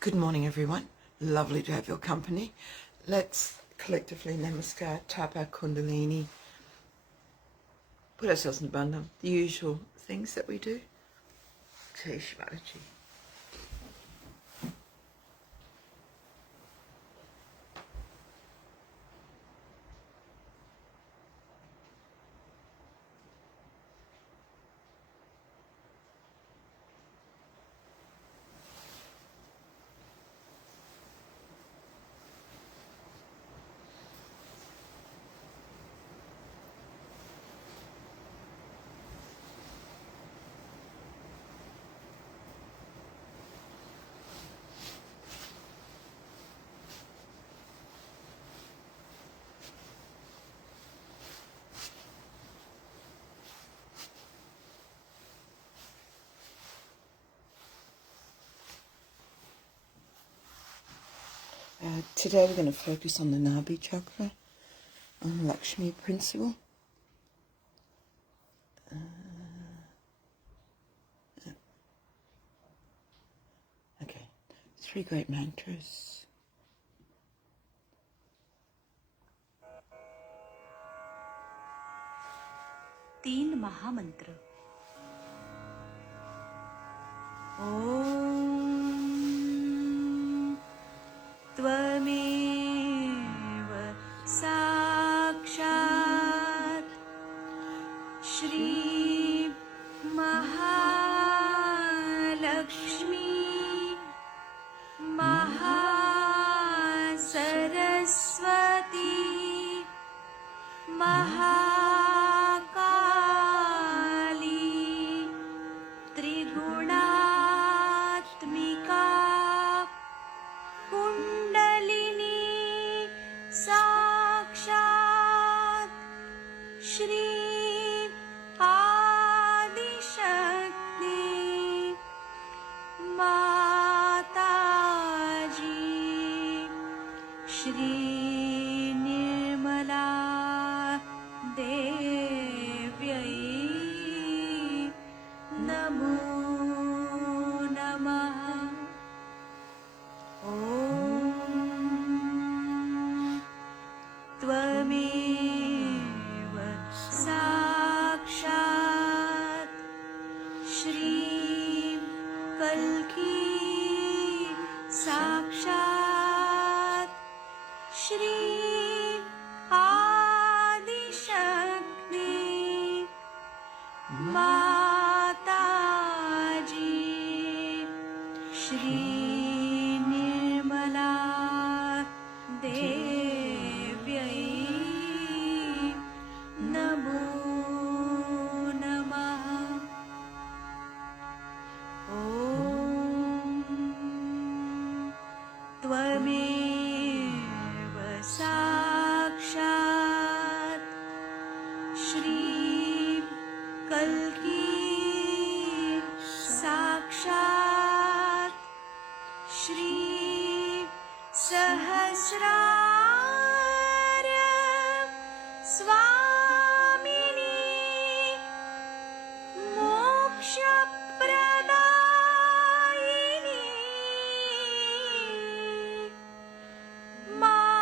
Good morning, everyone. Lovely to have your company. Let's collectively namaskar, tapa kundalini, put ourselves in a bandham, the usual things that we do. Shri Mataji. Today we're going to focus on the Nabi chakra, on the Mahalakshmi principle. Okay, 3 great mantras. तीन महामंत्र. ओम त्वमेव साक्षात् Shri Mahalakshmi Mahasaraswati Shri Nirmala Devyai Namo Namaha. Om Tvameva Sakshat Shri Kalki Sakshat Shri Adi Shakti Mataji Shri Nirmala Devyai Namo Namaha. Om Tvameva Sakshat Shri Kalki Sakshat Shri Sahasrara Swamini Moksha Pradayini Mataji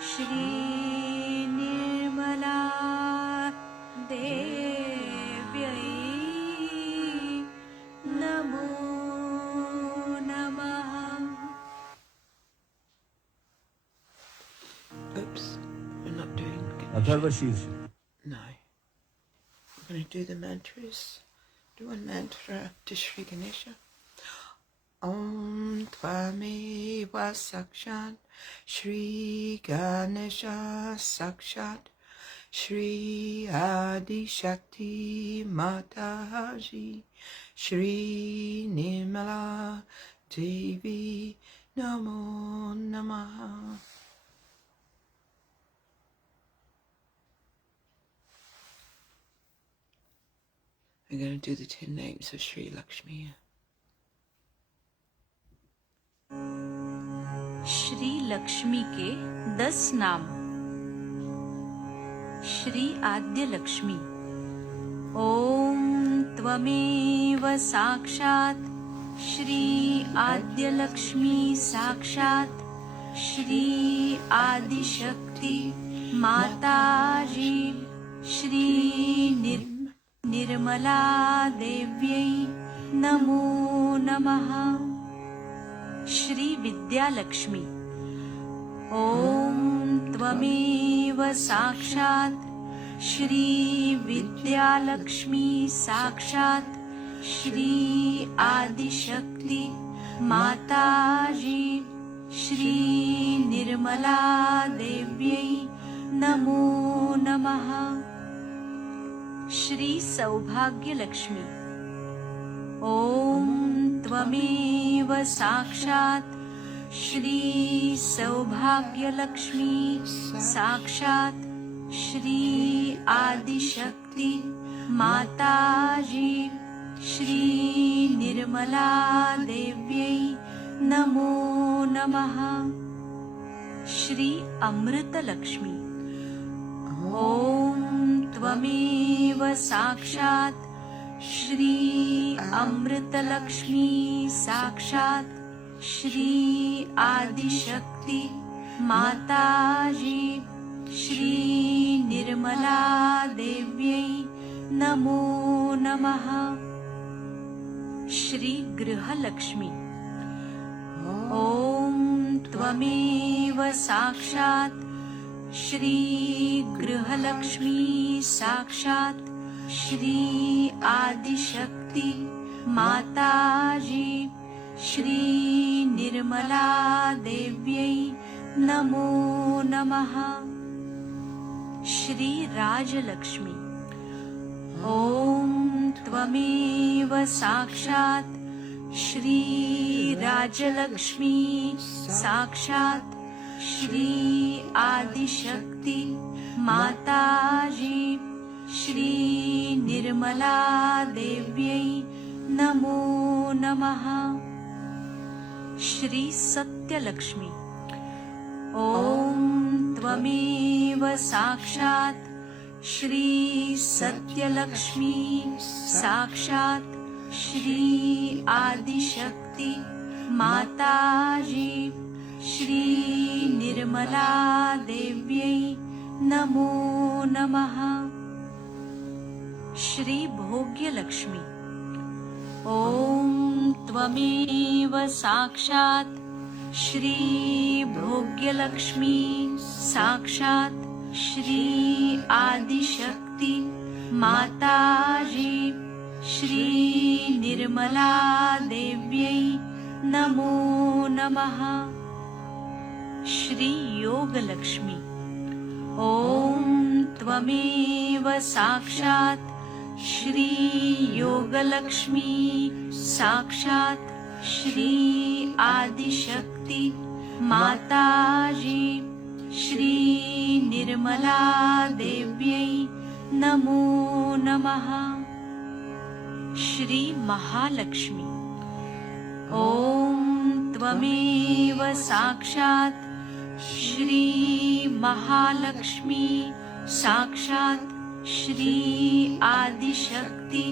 Shri Nirmala Devyai Namo Namaha. Oops, we're not doing Atharva Sheesh. No. We're going to do the mantras. Do one mantra to Shri Ganesha. Om Tvameva Sakshat Shri Ganesha Sakshat Shri Adi Shakti Mataji Shri Nirmala Devi Namo Namaha. I'm going to do the 10 names of Shri Lakshmi. Shri Lakshmi के 10 नाम. श्री आद्य लक्ष्मी. ओम त्वमेव साक्षात् श्री आद्यलक्ष्मी साक्षात् श्री आदिशक्ति माताजी श्री निर्मला देव्यै नमो नमः। श्री विद्यालक्ष्मी ॐ त्वमेव साक्षात् श्री विद्यालक्ष्मी साक्षात् श्री आदिशक्ति माताजी श्री निर्मला देव्यै नमो नमः। श्री सौभाग्यलक्ष्मी ॐ त्वमेव साक्षात् श्री सौभाग्यलक्ष्मी साक्षात् श्री आदिशक्ति माताजी श्री निर्मला देव्यै नमो नमः। श्री अमृतलक्ष्मी ॐ त्वमेव साक्षात् श्री अमृतलक्ष्मी साक्षात् श्री आदिशक्ति माताजी श्री निर्मला देव्यै नमो नमः। श्री गृहलक्ष्मी ॐ त्वमेव साक्षात् श्री गृहलक्ष्मी साक्षात् श्री आदिशक्ति माताजी श्री निर्मला देव्यै नमो नमः। श्री राजलक्ष्मी ॐ त्वमेव साक्षात् श्री राजलक्ष्मी साक्षात् श्री आदिशक्ति माताजी श्री निर्मला देव्यै नमो नमः। श्री सत्यलक्ष्मी ॐ त्वमेव साक्षात् श्री सत्यलक्ष्मी साक्षात् श्री आदिशक्ति माताजी श्री निर्मला देव्यै नमो नमः। श्री भोग्यलक्ष्मी ॐ त्वमेव साक्षात् श्री भोग्यलक्ष्मी साक्षात् श्री आदिशक्ति माताजी श्री निर्मला देव्यै नमो नमः। श्री योगलक्ष्मी ॐ त्वमेव साक्षात् श्री योगलक्ष्मी साक्षात् श्री आदिशक्ति माताजी श्री निर्मला देव्यै नमो नमः। श्री महालक्ष्मी ॐ त्वमेव साक्षात् श्री महालक्ष्मी साक्षात् श्री आदिशक्ति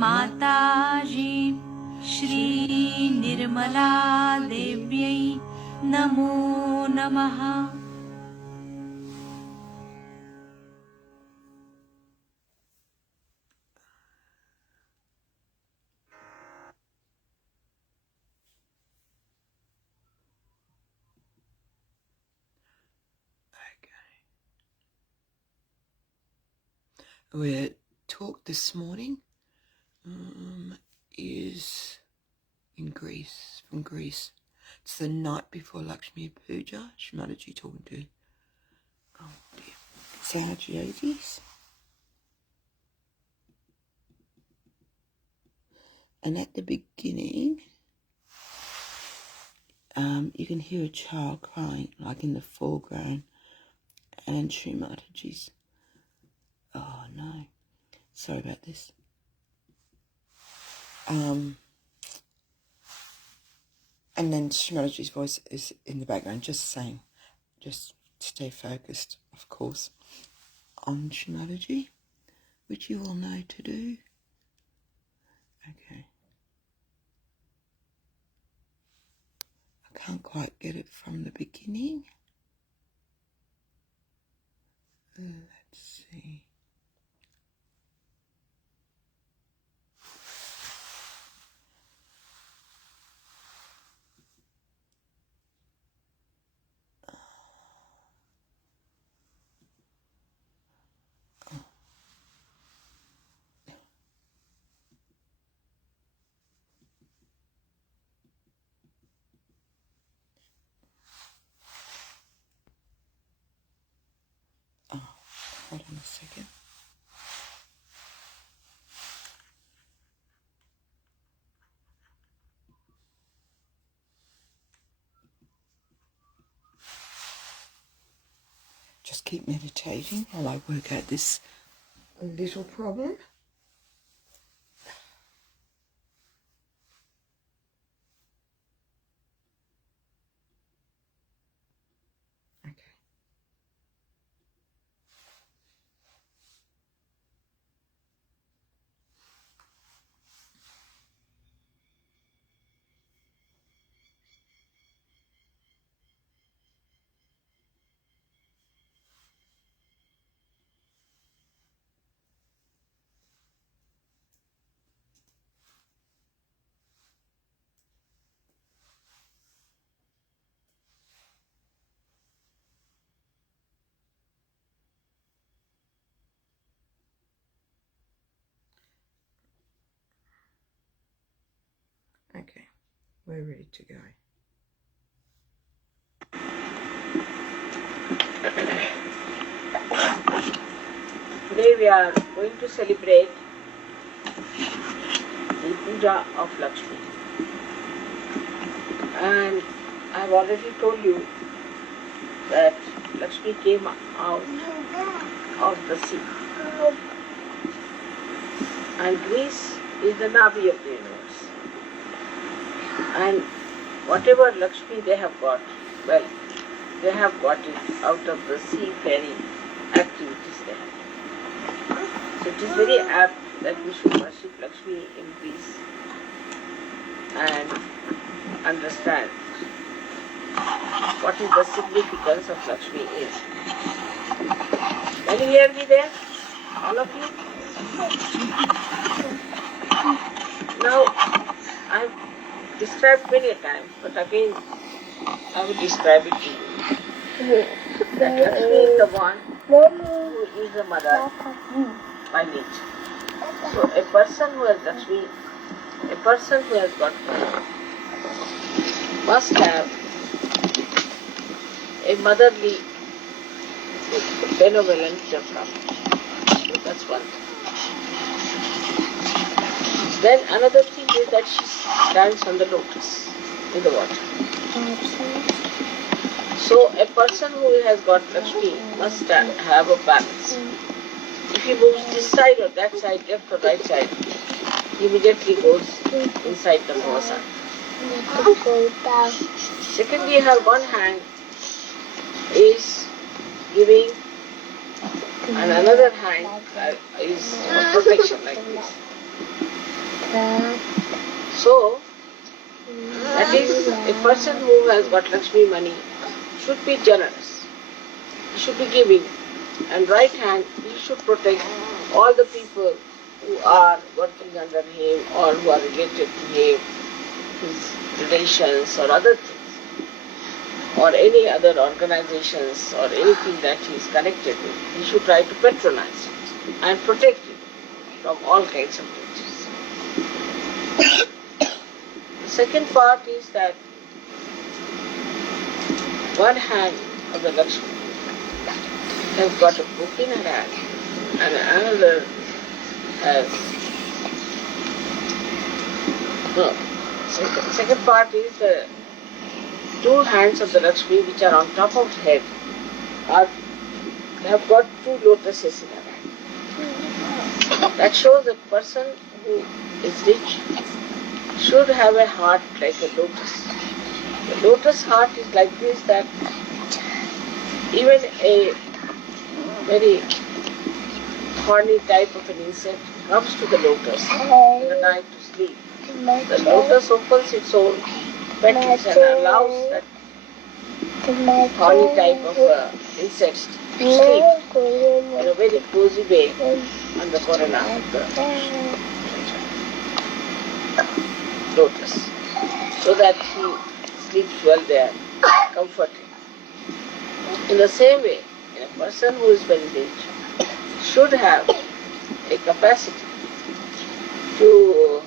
माताजी श्री निर्मला देव्यै नमो नमः। Our talk this morning is in Greece, from Greece. It's the night before Lakshmi Puja. Shri Mataji talking to Sahaja. And at the beginning, you can hear a child crying, like in the foreground, and Shri Mataji's. Oh no, sorry about this. And then Shri Mataji's voice is in the background, just saying, just stay focused, of course, on Shri Mataji, which you all know to do. Okay. I can't quite get it from the beginning. Let's see. Oh, hold on a second. Just keep meditating while I work out this little problem. Okay. Okay, we're ready to go. Today we are going to celebrate the puja of Lakshmi. And I have already told you that Lakshmi came out of the sea. And Greece is the Navi of the universe. And whatever Lakshmi they have got, well, they have got it out of the seafaring activities they have. So it is very apt that we should worship Lakshmi in Greece and understand what is the significance of Lakshmi is. Can you hear me there? All of you? Now, I've described many a time, but again, I will describe it to you. That Lakshmi is the one who is the mother by nature. So a person who has Lakshmi, a person who has got money, must have a motherly benevolent temperament. So that's one thing. Then another thing is that she stands on the lotus in the water. So a person who has got Lakshmi must have a balance. If he moves this side or that side, left or right side, he immediately goes inside the Mosa. Secondly, her one hand is giving and another hand is protection like this. So, that is, a person who has got Lakshmi money should be generous. He should be giving. And right hand, he should protect all the people who are working under him or who are related to him, his relations or other things, or any other organizations or anything that he is connected with. He should try to patronize it and protect it from all kinds of dangers. The second part is that one hand of the Lakshmi has got a book in her hand and another has second part is the two hands of the Lakshmi which are on top of her head have got two lotuses in her hand. That shows a person who is rich should have a heart like a lotus. The lotus heart is like this, that even a very thorny type of an insect comes to the lotus in the night to sleep, the lotus opens its own petals and allows that honey type of insects to sleep in a very cozy way on the corona of the lotus, so that he sleeps well there, comforting. In the same way, a person who is very rich should have a capacity to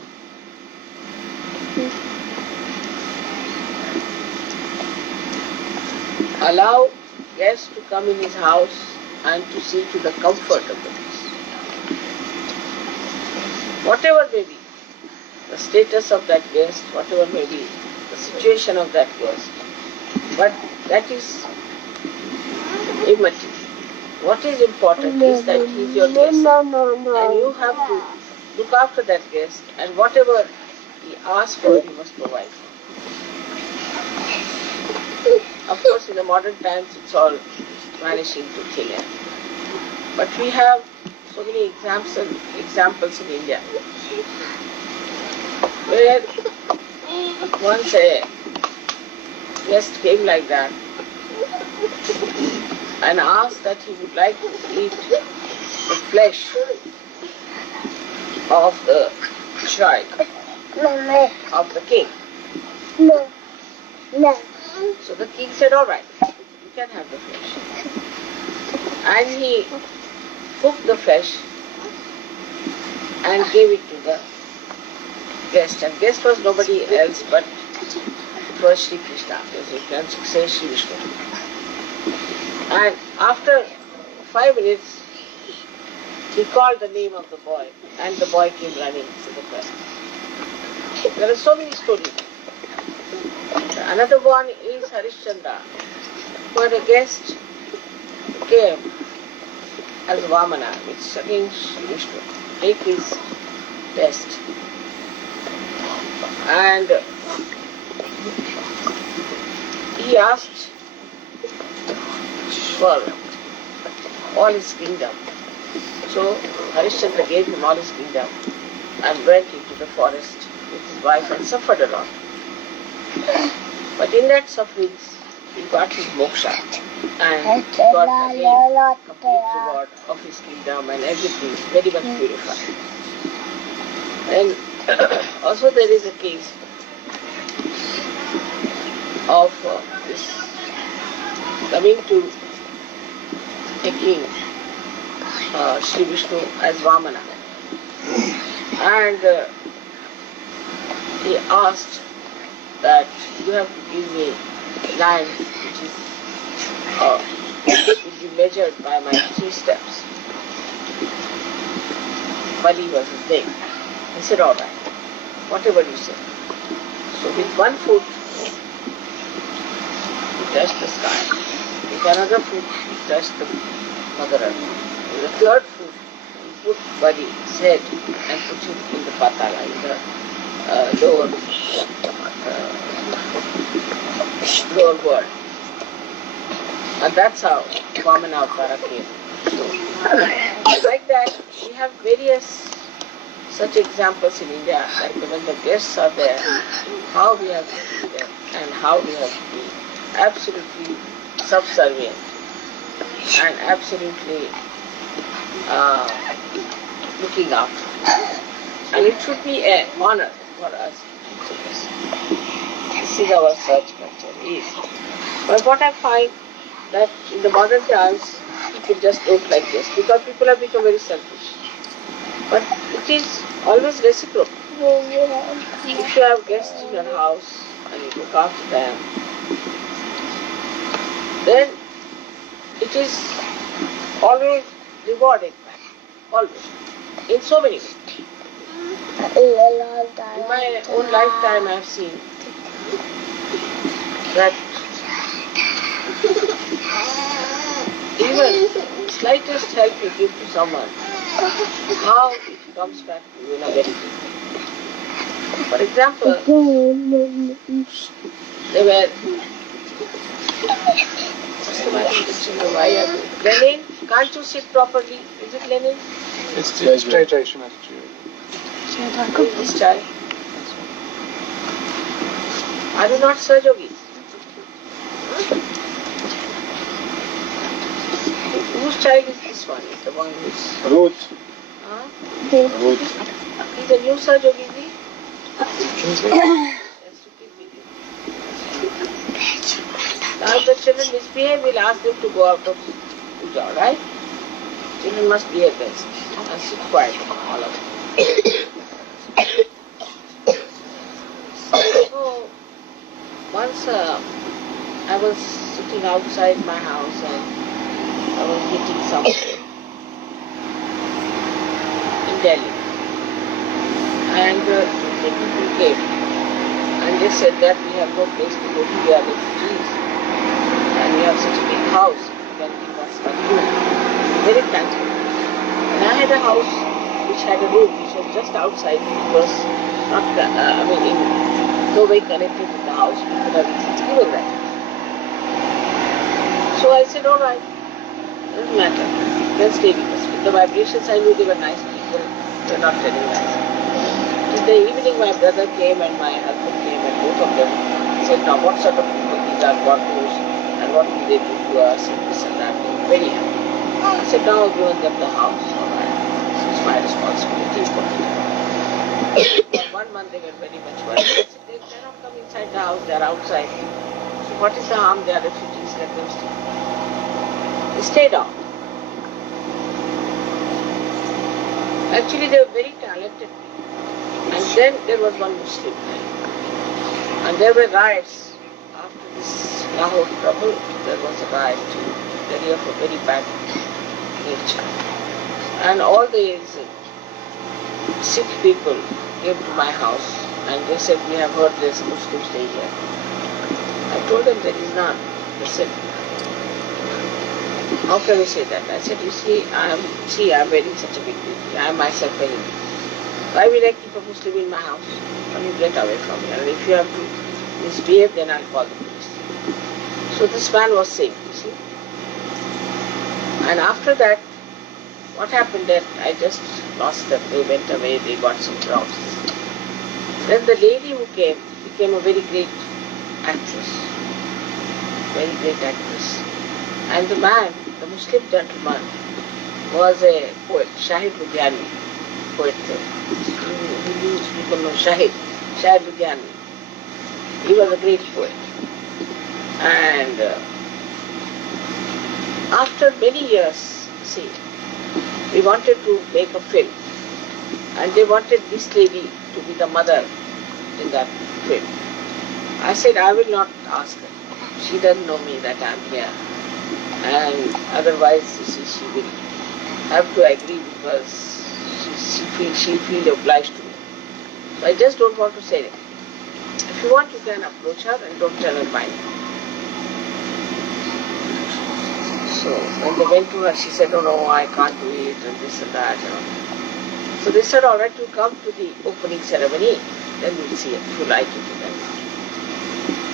allow guests to come in his house and to see to the comfort of the guests. Whatever may be the status of that guest, whatever may be the situation of that guest, but that is immaterial. What is important is that he is your guest, and you have to look after that guest, and whatever he asks for, you must provide for. Of course, in the modern times, it's all vanishing to thin air. But we have so many examples in India where once a guest came like that and asked that he would like to eat the flesh of the child of the king. So the king said, all right, you can have the flesh. And he cooked the flesh and gave it to the guest. And guest was nobody else but it was Shri Krishna, as you can say, Shri Vishnu. And after 5 minutes, he called the name of the boy, and the boy came running to the presence. There are so many stories. Another one is Harishchandra, who had a guest who came as Vamana, which again Vishnu, take his best. And he asked for all his kingdom. So Harishchandra gave him all his kingdom and went into the forest with his wife and suffered a lot. But in that sufferings, he got his moksha and he got again complete reward of his kingdom and everything very much purified. And also there is a case of this coming to a king, Shri Vishnu as Vamana, and he asked that you have to give me land which will be measured by my 3 steps. Bali was his name. He said, all right, whatever you say. So with 1 foot, he touched the sky. With another foot, he touched the Mother Earth. With the 3rd foot, he put Bali's head and put him in the Patala, in the lower world. And that's how Vamana Avtara came. So, like that, we have various such examples in India, like when the guests are there, how we have to be there and how we have to be absolutely subservient and absolutely looking after. And it should be an honor for us to do this. This is our search culture. But what I find that in the modern times, people just don't like this because people have become very selfish. But it is always reciprocal. If you have guests in your house and you look after them, then it is always rewarded. Always. In so many ways. In my own lifetime I have seen that even slightest help you give to someone, how it comes back to you in a very big way. For example, they were Lenin, can't you sit properly? Is it Lenin? It's straight right, Shri Mataji. Who is this child? Are you not Sahajogis? Whose child is this one? Is the one who's... Ruth. Huh? Ruth. He's a new Sahajogi, is he? Yes, to keep with you. Now if the children misbehave, we'll ask them to go out of puja, right? Children must behave best and sit quiet, all of them. So, once I was sitting outside my house and I was meeting somebody in Delhi. And two people came and they said that we have no place to go to, we are refugees and we have such a big house, you can give us one room. Very thankful. And I had a house which had a room which was just outside. It was not, in no way connected with the house. We could have given that. So I said, all right, doesn't matter. Then stay with us. With the vibrations, I knew they were nice people. They were not very nice. In the evening, my brother came and my husband came, and both of them said, now what sort of people these are, God knows, and what will they do to us, and this and that. They were very happy. I said, now I've given them the house, all right. This is my responsibility. For 1 month, they were very much worried. They cannot come inside the house, they are outside. So what is the harm? They are refugees, let them stay. They stayed on. Actually, they were very talented people. And then there was one Muslim man. And there were riots. After this Lahore trouble, there was a riot too, very of a very bad nature. And all these Sikh people came to my house and they said, we have heard there's a Muslim stay here. I told them there is none. They said, how can we say that? I said, you see, I am wearing such a big duty. I am myself wearing it. Why will I keep a Muslim in my house? When you get away from here. And if you have to misbehave, then I'll call the police. So this man was safe, you see. And after that, what happened that I just lost them. They went away, they got some jobs. Then the lady who came became a very great actress. Very great actress. And the man, the Muslim gentleman, was a poet, Shahid Ludiani, poet. People know Shahid Ludiani. He was a great poet. And after many years, see, we wanted to make a film. And they wanted this lady to be the mother in that film. I said, I will not ask her. She doesn't know me that I'm here. And otherwise, you see, she will have to agree because she feel obliged to me. So I just don't want to say it. If you want, you can approach her and don't tell her mine. So when they went to her, she said, oh no, I can't do it, and this and that. So they said, all right, you come to the opening ceremony, then we'll see if you like it. Then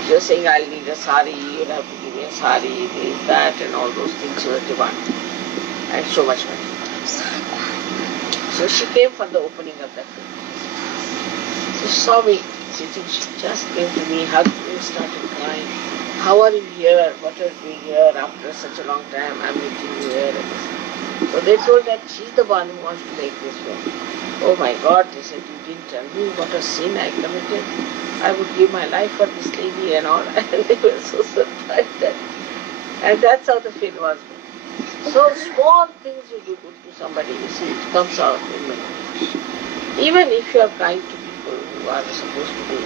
she was saying, I'll need a sari, you'll have to give me a sari, this, that, and all those things you were demanding. And so much money. So she came for the opening of that film. So she saw me sitting, she just came to me, hugged me, started crying. How are you here? What are you doing here after such a long time? I'm meeting you here. So they told that she's the one who wants to make this film. Oh my God, they said, you didn't tell me what a sin I committed. I would give my life for this lady and all. And they were so surprised that. And that's how the film was. So small things you do good to somebody, you see, it comes out in many. Even if you are kind to people who are supposed to be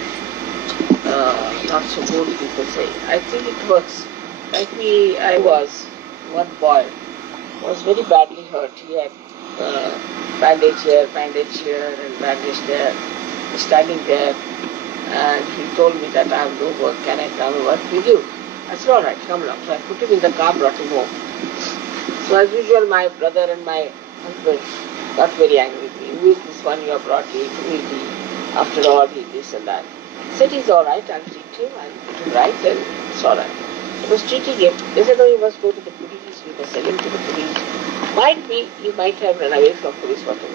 not so good, people say, I think it works. Like me, one boy was very badly hurt. He had bandage here, and bandage there, standing there, and he told me that I have no work, can I come and work with you? I said, all right, come along. So I put him in the car, brought him home. So as usual, my brother and my husband got very angry with me. Who is this one you have brought here? Who is he? After all, he this and that. I said, he's all right, I'll treat him, I'll put him right, and it's all right. I was treating him. They said, oh, you must go to the police, we must sell him to the police. Might be you might have run away from police, whatever.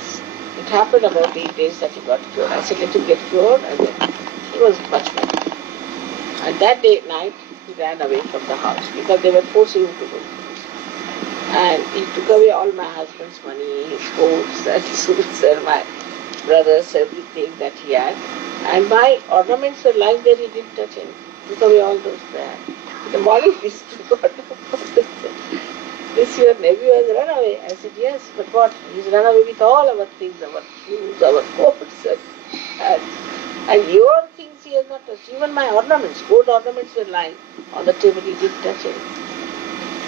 So it happened about 8 days that he got cured. I said, let him get cured, and then he was much better. And that night, he ran away from the house because they were forcing him to go. And he took away all my husband's money, his coats and suits and my brother's, everything that he had. And my ornaments were lying there, he didn't touch any. Took away all those there. In the morning, this your nephew has run away. I said, yes, but what? He's run away with all our things, our shoes, our coats, and your things he has not touched. Even my ornaments, gold ornaments were lying on the table, he didn't touch any.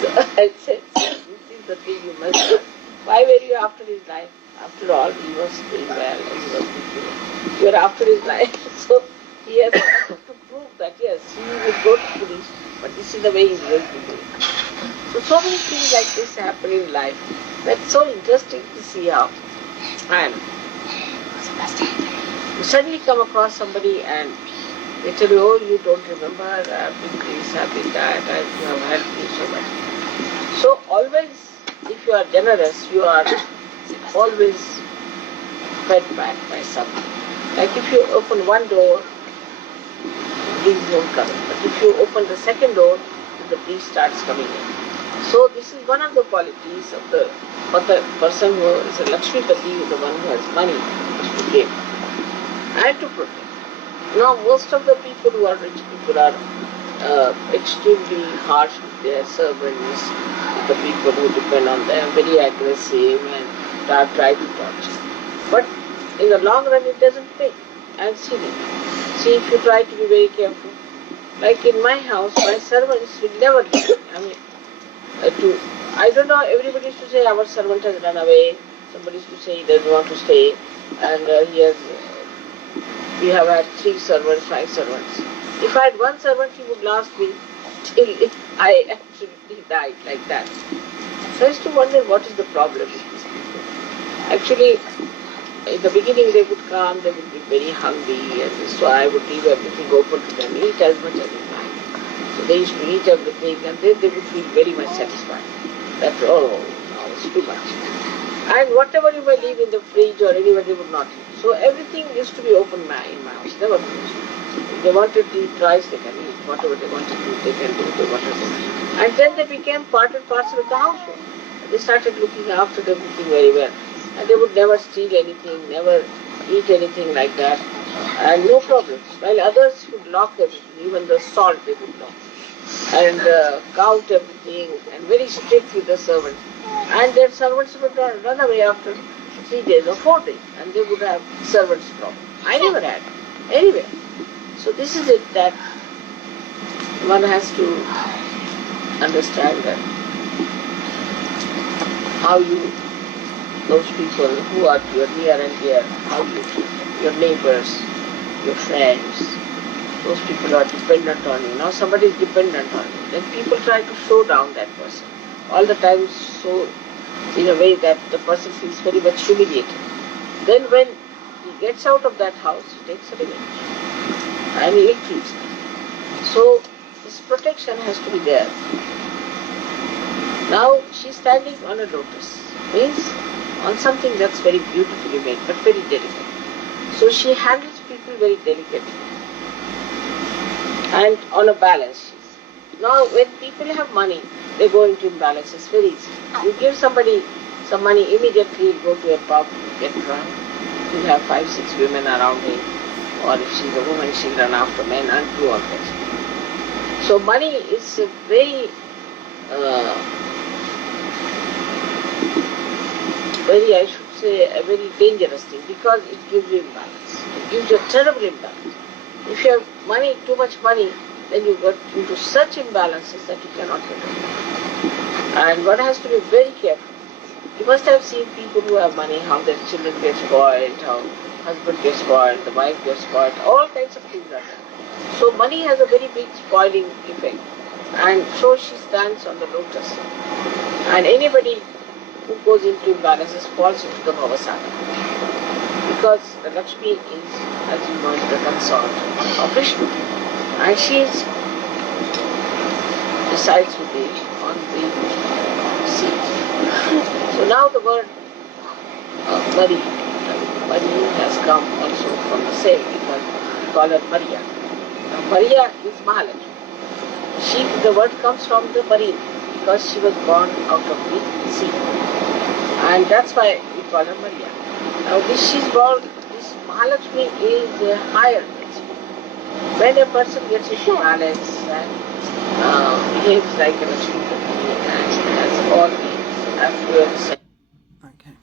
So I said, this is the thing you must do. Why were you after his life? After all, he was doing well and he was good. You are after his life. So he has to prove that yes, he will go to police, but this is the way he is going to do it. So many things like this happen in life. That's so interesting to see how. And you suddenly come across somebody and they tell you, oh, you don't remember, I've been this, I've been that, and you have helped me so much. So always, if you are generous, you are always fed back by something. Like if you open one door, breeze won't come in. But if you open the second door, the breeze starts coming in. So this is one of the qualities of the person who is a Lakshmipati, the one who has money, is to give and to protect. Now most of the people who are rich people are extremely harsh with their servants, the people who depend on them, very aggressive and try to torture. But in the long run it doesn't pay. I have seen it. See, if you try to be very careful, like in my house, my servants will never leave me. I don't know, everybody used to say our servant has run away, somebody used to say he doesn't want to stay, and we have had 3 servants, 5 servants. If I had one servant, he would last me till I absolutely died like that. So I used to wonder what is the problem with these people. Actually, in the beginning they would come, they would be very hungry, and so I would leave everything open to them, eat as much as they like. So they used to eat everything, and then they would feel very much satisfied. That, oh, no, it's too much. And whatever you may leave in the fridge or anywhere, they would not eat. So everything used to be open in my house, never closed. If they wanted to eat rice, they can eat. Whatever they want to do, they can do. And then they became part and parcel of the household. They started looking after everything very well. And they would never steal anything, never eat anything like that. And no problems. While others would lock everything, even the salt they would lock. And count everything, and very strict with the servants. And their servants would run away after 3 days or 4 days, and they would have servants' problem. I never had, anywhere. So this is it, that one has to understand that how you, those people who are your near and dear, how you treat them, your neighbors, your friends, those people who are dependent on you. Now somebody is dependent on you, then people try to show down that person. All the time, so in a way that the person feels very much humiliated. Then when he gets out of that house, he takes a revenge and he ill-treats them. So this protection has to be there. Now she is standing on a lotus, means on something that's very beautifully made but very delicate. So she handles people very delicately and on a balance. Now when people have money, they go into imbalances very easy. You give somebody some money, immediately he'll go to a pub, get drunk, he'll have 5-6 women around him, or if she's a woman, she'll run after men and do all this. So money is a very, I should say, a very dangerous thing, because it gives you imbalance. It gives you a terrible imbalance. If you have money, too much money, then you get into such imbalances that you cannot get out. And one has to be very careful. You must have seen people who have money, how their children get spoiled, how husband gets spoiled, the wife gets spoiled, all kinds of things like that. So money has a very big spoiling effect. And so she stands on the lotus. And anybody who goes into imbalances falls into the Bhavasaga. Because the Lakshmi is, as you know, is the consort of Vishnu. And she resides with him on on the sea. So now the word Mari has come also from the same, because we call her Maria. Now, Maria is Mahalakshmi. The word comes from the marine, because she was born out of the sea. And that's why we call her Maria. Now this Mahalakshmi is higher. When a person gets into balance and behaves like a Lakshmi and has all the affluence. Okay,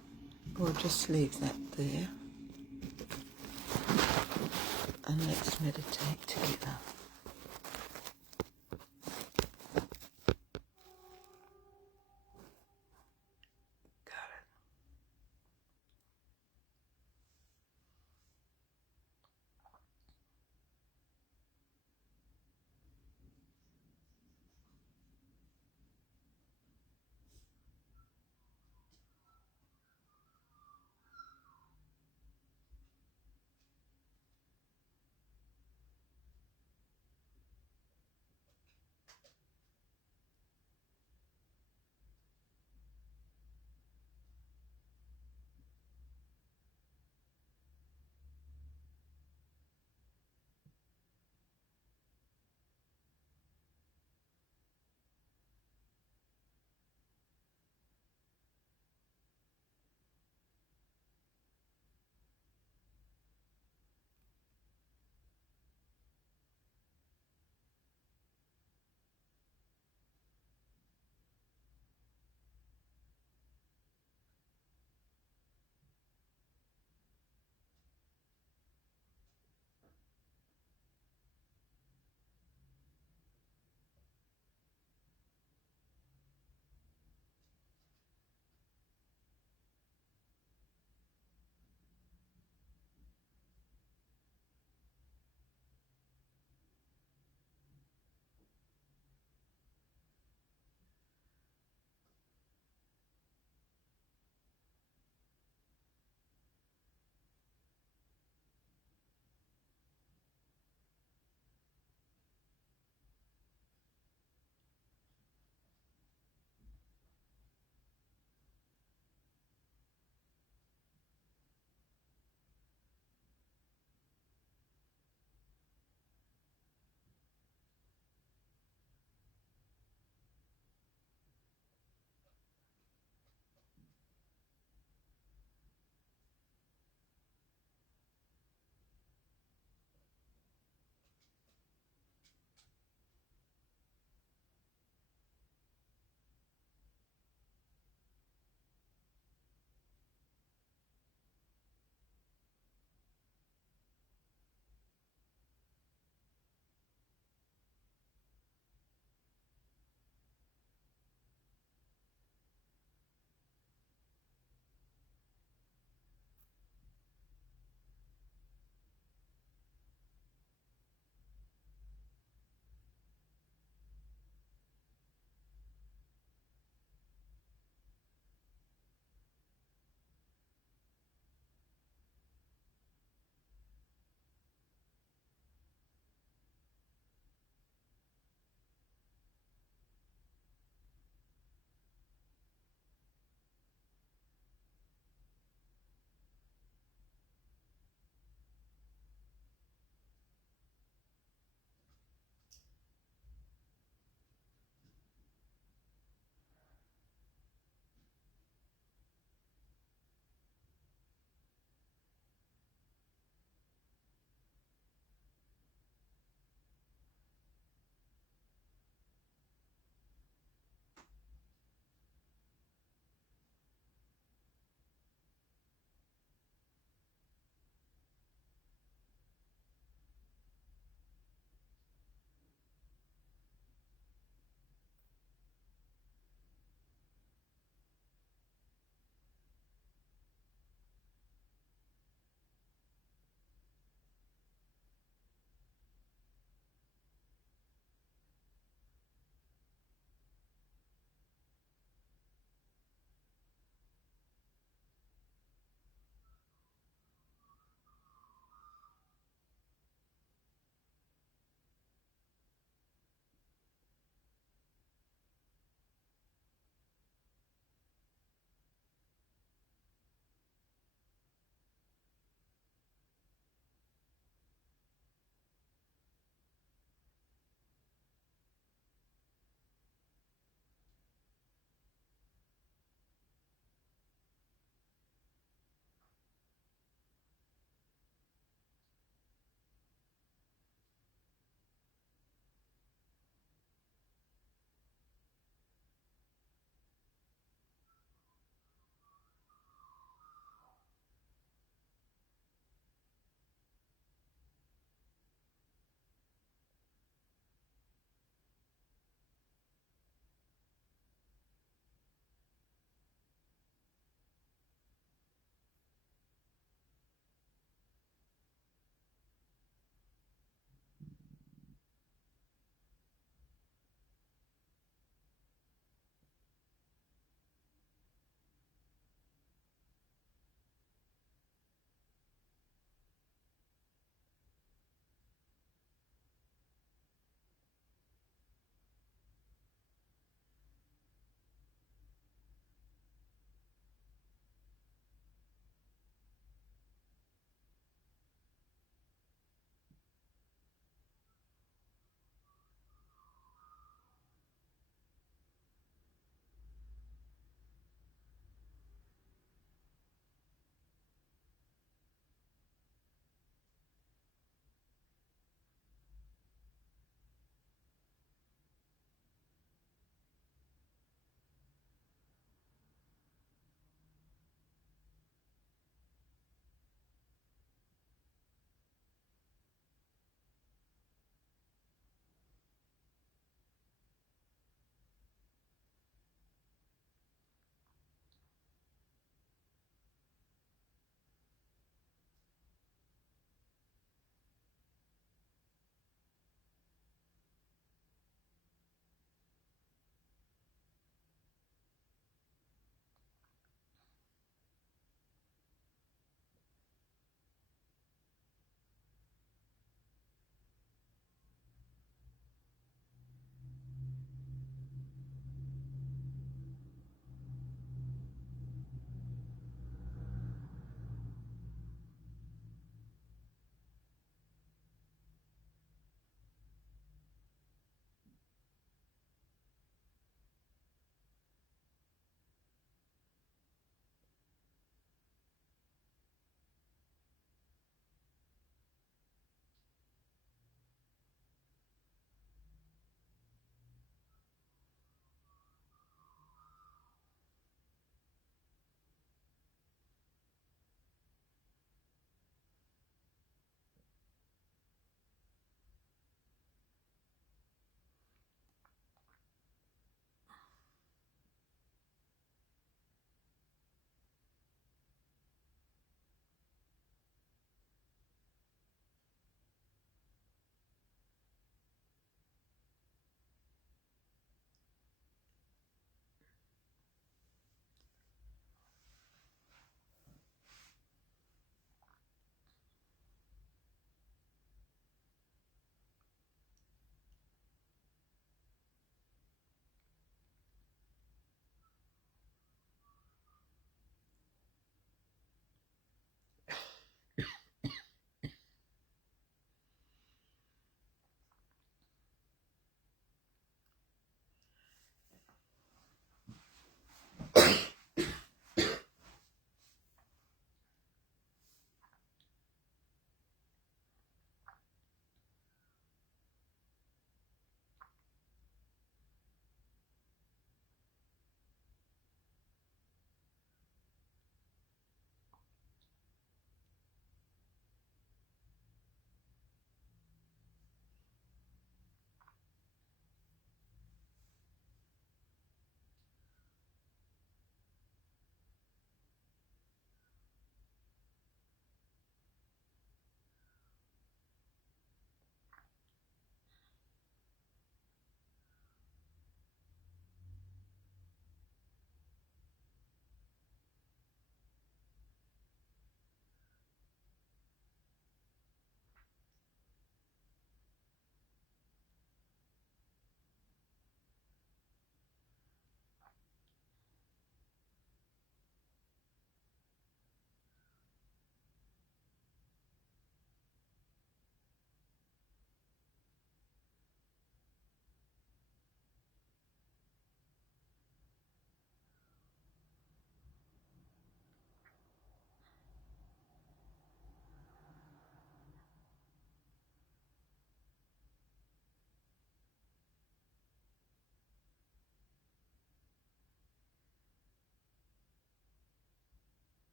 we'll just leave that there and let's meditate together.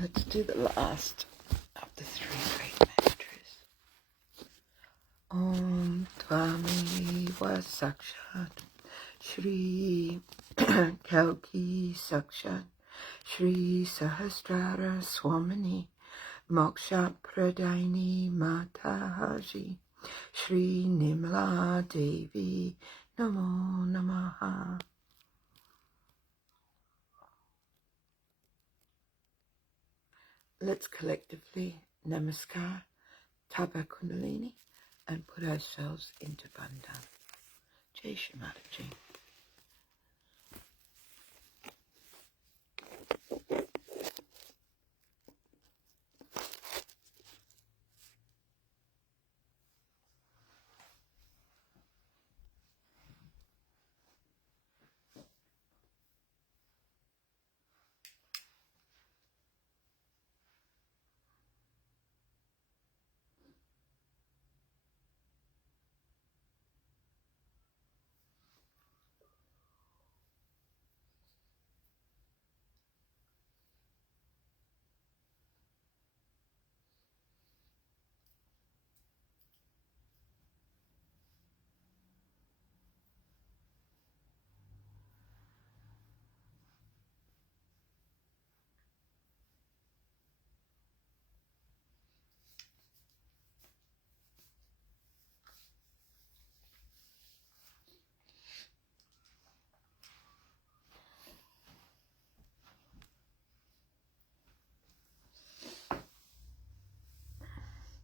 Let's do the last of the 3 great mantras. Om Tvameva Sakshat Shri Kalki Sakshat Shri Sahasrara Swamini Moksha Pradaini Mataji Shri Nimla Devi Namo Namaha. Let's collectively namaskar, Taba Kundalini, and put ourselves into Bandhan. Jai Shri Mataji.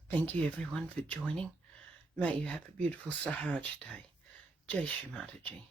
Thank you everyone for joining. May you have a beautiful Sahaja day. Jai Shri Mataji.